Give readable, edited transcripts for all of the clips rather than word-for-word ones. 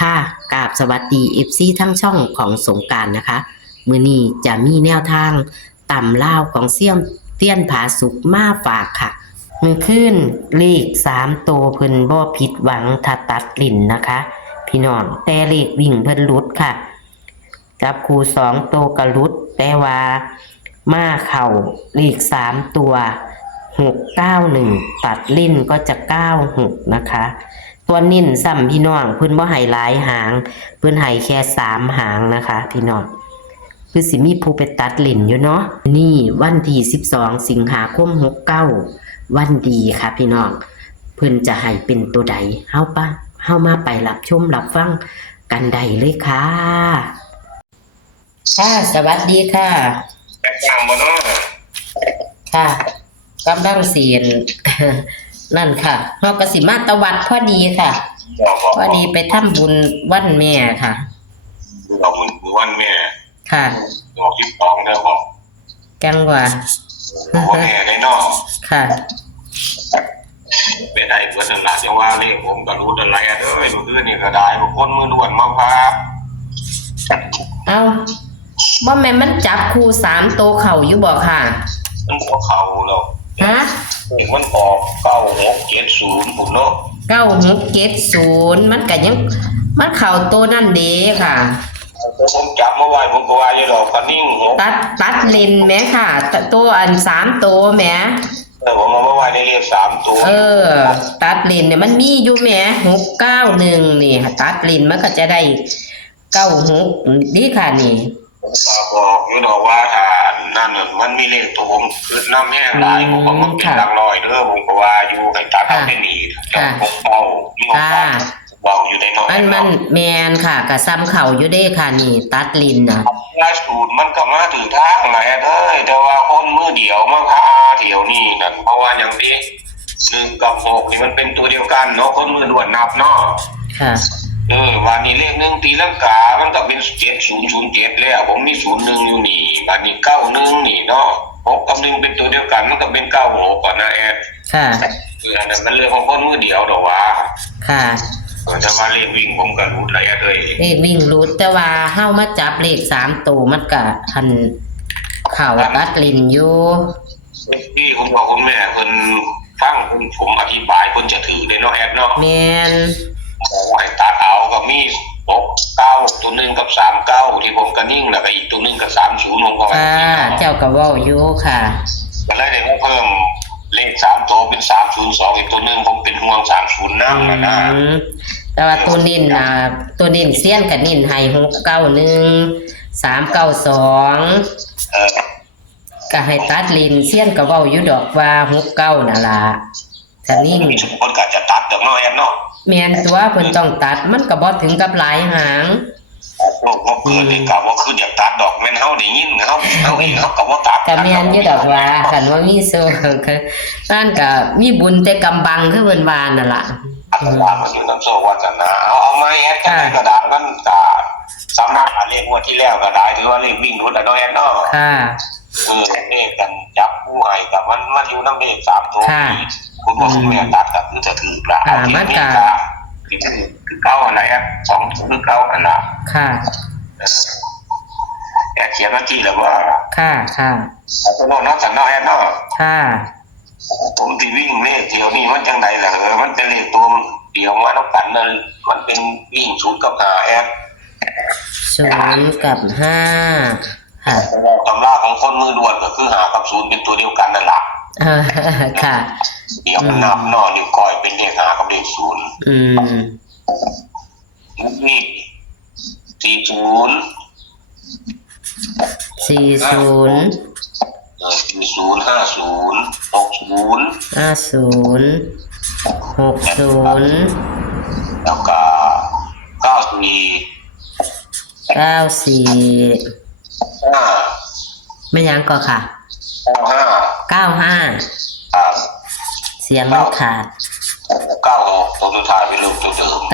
ค่ะกราบสวัสดีFCทั้งช่องของสงกรานต์นะคะมื้อนี้จะมีแนวทางต่ำลาวของเตี้ยนผาสุกมาฝากค่ะมื้อคืนเลข3ตัวเพิ่นบ่ผิดหวังถ้าตัดลิ้นนะคะพี่น้องแต่เลขวิ่งเพิ่นหลุดค่ะจับคู่2ตัวก็หลุดแต่ว่ามาเข้าเลข3ตัว691ตัดลิ้นก็จะ96นะคะตัวนิ่นซ้ำพี่น้องเพิ่นบ่ให้หลายหางเพิ่นให้แค่3หางนะคะพี่น้องคือสิมีผู้ไปตัดลิ้นอยู่เนาะนี่วันที่12สิงหาคม69วันดีค่ะพี่น้องเพิ่นจะให้เป็นตัวใดเฮามาไปรับชมรับฟังกันได้เลยค่ะค่ะสวัสดีค่ะอย่างบ่เนาะค่ะกำลังเสียน นั่นค่ะเฮาก็สิมาตะวัดพอดีค่ะพอดีไปทำบุญวันแม่ค่ะเราบุญวันแม่ค่ะบอกที่2เด้อบอกจังหวะพ่อแม่ได้เนาะค่ะไปได้เพิ่นนั่นล่ะจังว่าเลขผมก็รู้อะไรเด้อรู้อื่นนี่ก็ได้บางคนมือด่วนมาพาเอ้าบ่แม่นมันจับคู่3ตัวเข้าอยู่บ่ค่ะมันบ่เข้าแล้วฮะมันออก9670พุ่นเนาะ9670มันก็ยังมันเข้าตัวนั่นเด้ค่ะผมจับมาไว้ผมก็ว่าอยู่ดอกก็นิ่งตัดเลนแหมค่ะตัวอัน3ตัวแหมผมมาไว้ในเลข3ตัวตัดเลนเนี่ยมันมีอยู่แหม691นี่ตัดเลนมันก็จะได้96นี่ค่ะนี่บอกอยู่ดอกว่านั่นมันมีเลขตัวผมคือน้ำแห้งหลายผมก็มันเป็นหลักร้อยเด้อผมก็ว่าอยู่ให้ตัดเอาได้นี่ผมบอกอยู่ในน้อยมันแมนค่ะก็ซ้ำเข่าอยู่เด้ค่ะนี่ตัดลิ้นน่ะล่าสุดมันก็มาถือทางหลายเด้อแต่ว่าคนมือเดียวมาพาเที่ยวนี่นั่นเพราะว่าอย่างนี้1กับ6นี่มันเป็นตัวเดียวกันเนาะคนมือด่วนนับเนาะค่ะวันนี้เลข1ตีลังกามันก็เป็น7007แล้วผมมี01อยู่นี่วันนี้91นี่เนาะ6กับ1เป็นตัวเดียวกันมันก็เป็น96ก่อนนะแอดค่ะอันนั้นมันเรื่องของคนมือเดียวดอกว่าค่ะแต่ว่าเลขวิ่งผมก็รู้ได้เลยเลขวิ่งรู้แต่ว่าเฮามาจับเลข3ตัวมันก็หันเข้าตัดลิ้นอยู่พี่คุณพ่อคุณแม่เพิ่นฟังผมอธิบายเพิ่นจะถือได้เนาะแอดเนาะแม่นให้ตัดเอาก็มี69ตัวนึงกับ39ที่ผมก็นิ่งแล้วก็อีกตัวนึงก็30ลงเข้าไปเจ้าก็เว้าอยู่ค่ะก็เลยได้เพิ่มเลข3ตัวเป็น302อีกตัวนึงผมเป็นห่วง30นำนะแต่ว่าตัวนิ่นเสี้ยนกับนิ่นให้691 392ก็ให้ตัดลิ้นเสี้ยนก็เว้าอยู่ดอกว่า69นั่นล่ะถ้านิ่งคนก็จะตัดดอกน้อยเนาะแม่นตัวเพิ่นต้องตัดมันก็บ่ถึงกับหลายหางโลกบ่เกิดได้กะบ่คืออยากตัดดอกแม่นเฮาได้ยินเฮาเองเฮาก็บ่ตัดก็แม่นอยู่ดอกว่าคันว่ามีโซคือนั่นก็มีบุญแต่กำบังคือเพิ่นว่านั่นล่ะว่ามันอยู่นำโซวาสนาเอาไม้แอดกันกระดาษมันก็สามารถเรียกว่าที่แล้วก็ได้ถือว่าเรียกวิ่งรุ่นน้อยเนาะค่ะเลขกันจับผู้ให้กับมันอยู่นำเลข3ตัวคุณบอกคุณแม่ตัดก็คือจะถือละเอาที่นี่ก็คือเก้าอันไหนอ่ะ2คือเก้าอันน่ะค่ะเขียนมาที่แล้วว่าค่ะผมบอกน้องสันน้อยเนาะค่ะผมที่วิ่งเลขเดียวนี่มันจังไดล่ะมันเป็นเลขตัวเดียวมาต้องกันนั่นมันเป็นวิ่ง0กับ5แอด0กับ5ค่ะตำราของคนมือด่วนก็คือ5กับ0เป็นตัวเดียวกันนั่นล่ะค่ะเดี๋ยวมันนับเนาะนิ้วก้อยเป็นเลข5กับเลข0นี่40 แล้วก็ไม่ยังก็ค่ะ95เสียงมันขาด96ตัวสุดท้ายเป็นลูกตัวเดิม96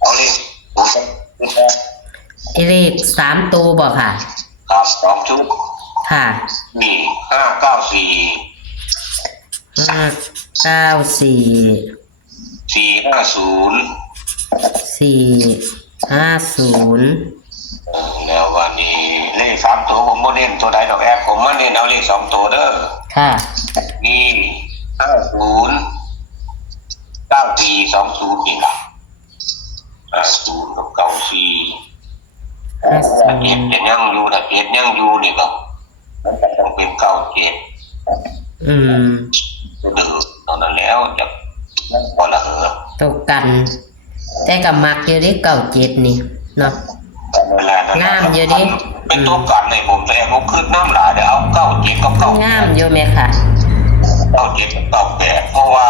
เอาเลข3ตัวบ่ค่ะครับ2ชุดค่ะนี่594 แล้ววันนี้เลข3ตัวผมบ่เน้นตัวใดดอกแอปผมมาเน้นเอาเลข2ตัวเด้อค่ะนี่509420นี่ล่ะ50กับ94ถ้าเจ็ดเป็นยังอยู่ถ้าเจ็ดยังอยู่นี่ก็มันก็ต้องเป็น97ตอนนั้นแล้วจะพอละเหรอตกกันแต่ก็มักอยู่ที่97นี่เนาะงามอยู่ดิเป็นตัวกันในผมแต่ผมขึ้นน้ำหลายเดี๋ยวเอา97กับงามอยู่ไหมค่ะ97กับ98เพราะว่า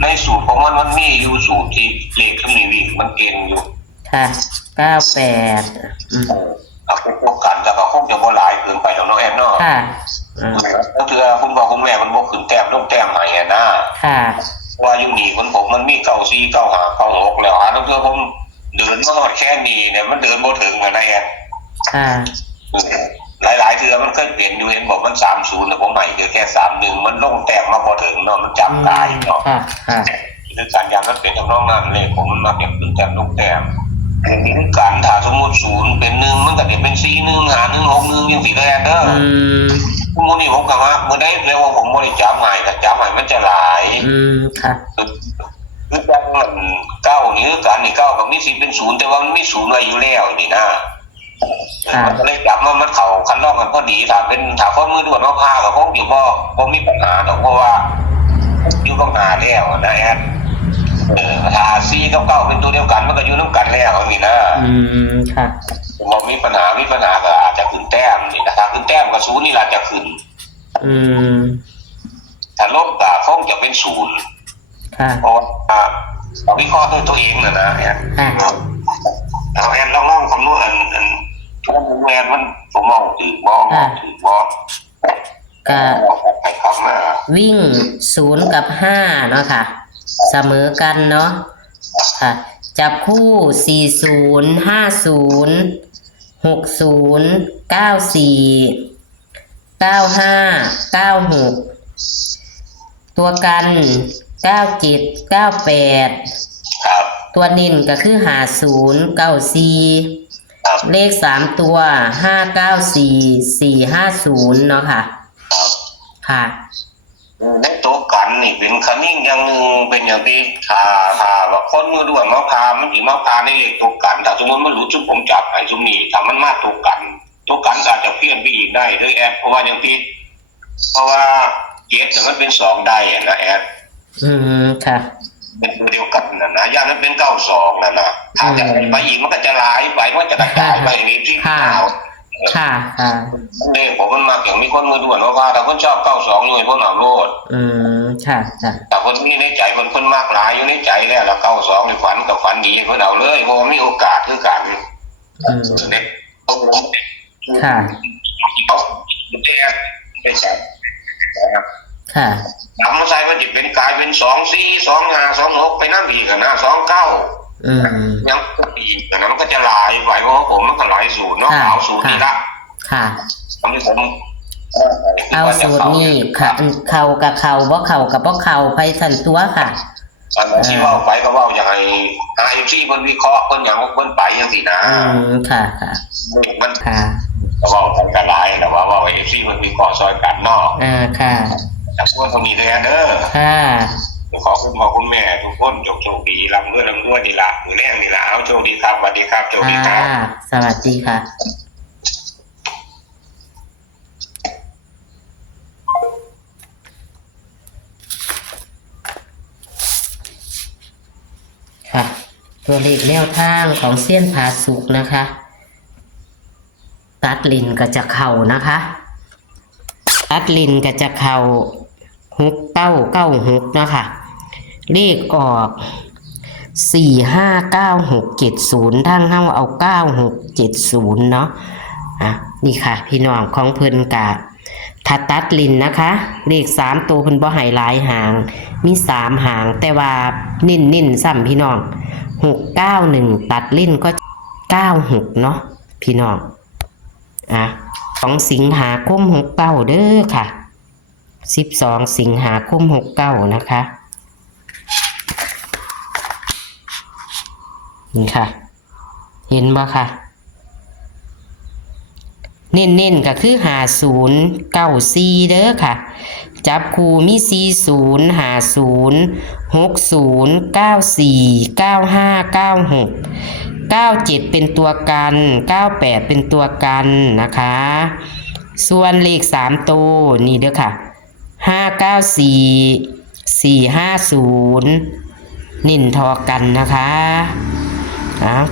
ในสูตรของมันมีอยู่สูตรที่เลขขึ้นนี่วิ่งมันเก่งอยู่ค่ะ98เอาเป็นตัวกันแต่ก็คงจะบ่หลายเกินไปแล้วเนาะแอนเนาะค่ะก็คือคุณบอกคุณแม่มันบ่ขึ้นแต้มลงแต้มใหม่นะค่ะว่าอยู่นี่ผมมันมี94 95 96แล้วหาต้องเจอผมเดินมาแค่นี้เนี่ยมันเดินบ่ถึงนะแอนหลายๆเทื่อมันเคยเปลี่ยนอยู่เห็นบอกมัน30แต่ผมใหม่เจอแค่31มันลงแต้มมาบ่ถึงเนาะมันจับตายเนาะคือการยามมันเป็นทำนองนั้นเลยผมมันมาเก็บขึ้นแต้มลงแต้มมีการถ้าสมมุติ0เป็น1มันก็จะเป็น4 1 5 1 6 1จังซี่เด้อมื้อนี้ผมก็ว่ามื้อใดแล้วว่าผมบ่ได้จับใหม่ก็จับใหม่มันจะหลายค่ะคือจังมัน9นี่การนี่9ก็มี10เป็น0แต่ว่ามันมี0ไว้อยู่แล้วนี่นะมันก็เลยจับมันเข้าคันนอกกันพอดีถ้าข้อมือด่วนว่าพาก็คงอยู่บ่มีปัญหาดอกเพราะว่าอยู่ข้างหน้าแล้วนะแอดถ้า4กับ9เป็นตัวเดียวกันมันก็อยู่นำกันแล้วนี่นะค่ะบ่มีปัญหาก็อาจจะขึ้นแต้มนี่นะถ้าขึ้นแต้มก็0นี่ล่ะจะขึ้นถ้าลบก็คงจะเป็น0ค่ะเพราะว่าวิเคราะห์ด้วยตัวเองนะแอดเอาแอดลองคำนวณทุกแม่มันผมมองถือบ่ก็วิ่ง0กับ5เนาะค่ะเสมอกันเนาะค่ะจับคู่40 50 60 94 95 96ตัวกัน97 98ตัวนิ่นก็คือ50 94เลข3ตัว594 450เนาะค่ะค่ะในตัวกันนี่เป็นคันนิ่งอย่างนึงเป็นอย่างที่ถ้าว่าคนมือด่วนมาพามันสิมาพาในเลขตัวกันถ้าสมมุติมันรู้จุดผมจับให้ซุมนี้ถ้ามันมาตัวกันอาจจะเพี้ยนไปอีกได้ด้วยแอดเพราะว่าอย่างที่เพราะว่าเจ็ดเนี่ยมันเป็น2ได้นะแอดค่ะเป็นตัวเดียวกันนะอย่างนั้นเป็น92นั่นน่ะถ้าจะไปอีกมันก็จะหลายไปมันจะกระจายไปนี่ที่ค่ะเนี่ยผมมันมาอย่างมีคนมือด่วนว่าแต่คนชอบ92อยู่ไอ้พวกหนาวโลดค่ะแต่คนนี้ในใจมันคนมากหลายอยู่ในใจแล้ว92ในฝันกับฝันดีเพิ่นเอาเลยเพราะมีโอกาสคือกันเด็กค่ะได้ใช่ค่ะนำมาใส่มันจะเป็นกลายเป็น24 25 26ไปน้ำอีกนะ29ยังอีกนะมันก็จะหลายไปเพราะผมมันก็หลายสูตรเนาะเอาสูตรนี้ละค่ะผมเอาสูตรนี้ค่ะเข่ากับเข่าบ่เข่ากับบ่เข่าไปสั่นตัวค่ะที่ว่าไปก็ว่าอย่างไรที่มันวิเคราะห์คนอย่างคนไปอย่างสินะค่ะมันก็ว่าทำกันหลายแต่ว่าที่มันวิเคราะห์ซอยกันเนาะค่ะจากพวกตรงนี้เลยเด้อค่ะขอคุณแม่ทุกคนโชคดีร่ำรวยดีละมือแรงดีละเอาโชคดีครับสวัสดีครับโชคดีครับสวัสดีค่ะค่ะตัวเลขแนวทางของเสี้ยนผาสุกนะคะตัดลินก็จะเข่านะคะตัดลินก็จะเข่า6996นะคะเลขออก459670ทั้งเฮาเอา9670เนาะนี่ค่ะพี่น้องของเพิ่นกะถ้าตัดลินนะคะเลข3ตัวเพิ่นบ่ให้หลายหางมี3หางแต่ว่านิ่นซ้ำพี่น้อง691ตัดลินก็96เนาะพี่น้อง2สิงหาคม69เด้อค่ะ12สิงหาคม69นะคะ นี่ค่ะ เห็นบ่ค่ะ เน้นๆก็คือ5094เด้อค่ะ จับคู่มี40 50 60 94 95 96 97เป็นตัวกัน98เป็นตัวกันนะคะ ส่วนเลข3ตัวนี่เด้อค่ะ594 450นิ่นทอกันนะคะ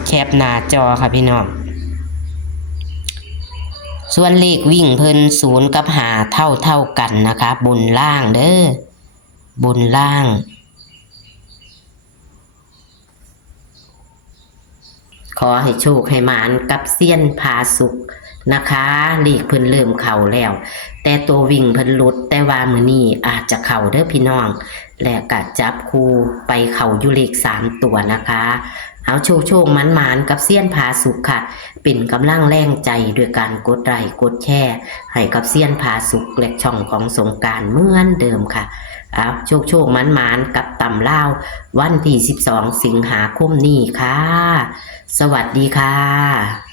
แคปหน้าจอค่ะพี่น้องส่วนเลขวิ่งเพิ่น0กับ5เท่ากันนะคะบนล่างเด้อบนล่างขอให้โชคให้หมานกับเซียนพาสุขนะคะเลขเพิ่นเริ่มเข้าแล้วแต่ตัววิ่งเพิ่นหลุดแต่ว่ามื้อนี้อาจจะเข้าเด้อพี่น้องและก็จับคู่ไปเข้าอยู่เลข3ตัวนะคะเอาโชคหมานกับเซียนพาสุขค่ะเป็นกำลังแรงใจด้วยการกดไลค์กดแชร์ให้กับเซียนพาสุขและช่องของสงกรานต์เหมือนเดิมค่ะเอาโชคหมานกับตำลาววันที่12สิงหาคมนี้ค่ะสวัสดีค่ะ